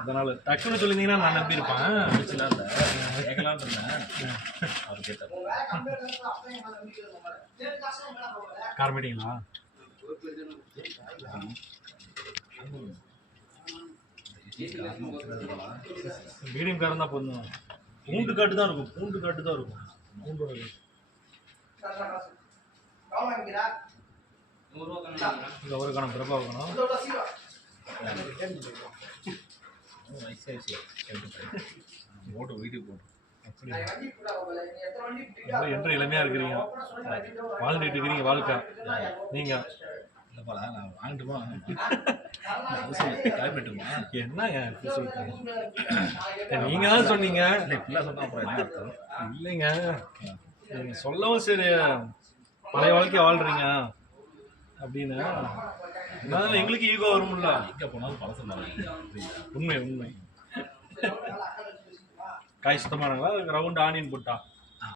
அதனால டக்குன்னு சொல்லியிருந்தீங்கன்னா நான் நம்பியிருப்பேன். முடிச்சலாம் இல்லை கேட்கலான்னு இருந்தேன். அவர் கேட்டார். கார் மீட்டிங்களா? மீடியம் காரம் தான் போதும். பூண்டு காட்டு தான் இருக்கும். பூண்டு காட்டு தான் இருக்கும். பூண்டோட இங்கே ஒரு கணம் பிறப்பா வைக்கணும். ஓட்டு வீட்டுக்கு போட்டு என்று இளமையா இருக்கிறீங்க, வாழ்ந்துட்டு இருக்கிறீங்க வாழ்க்கை. நீங்க இல்லைப்பா நான் வாங்கிட்டுமா கிளம்பிட்டுமா என்னங்க நீங்க தான் சொன்னீங்க. இல்லை இப்படிலாம் சொன்னால் அப்புறம் என்ன அர்த்தம்? இல்லைங்க, நீங்க சொல்லவும் சரி பழைய வாழ்க்கைய வாழ்றீங்க அப்படின்னு எங்களுக்கு ஈகோ வரும்ல. எங்கே போனாலும் பழசம் தான். உண்மை உண்மை. காய் சுத்தமானாங்களா? ரவுண்ட் ஆனியன் போட்டா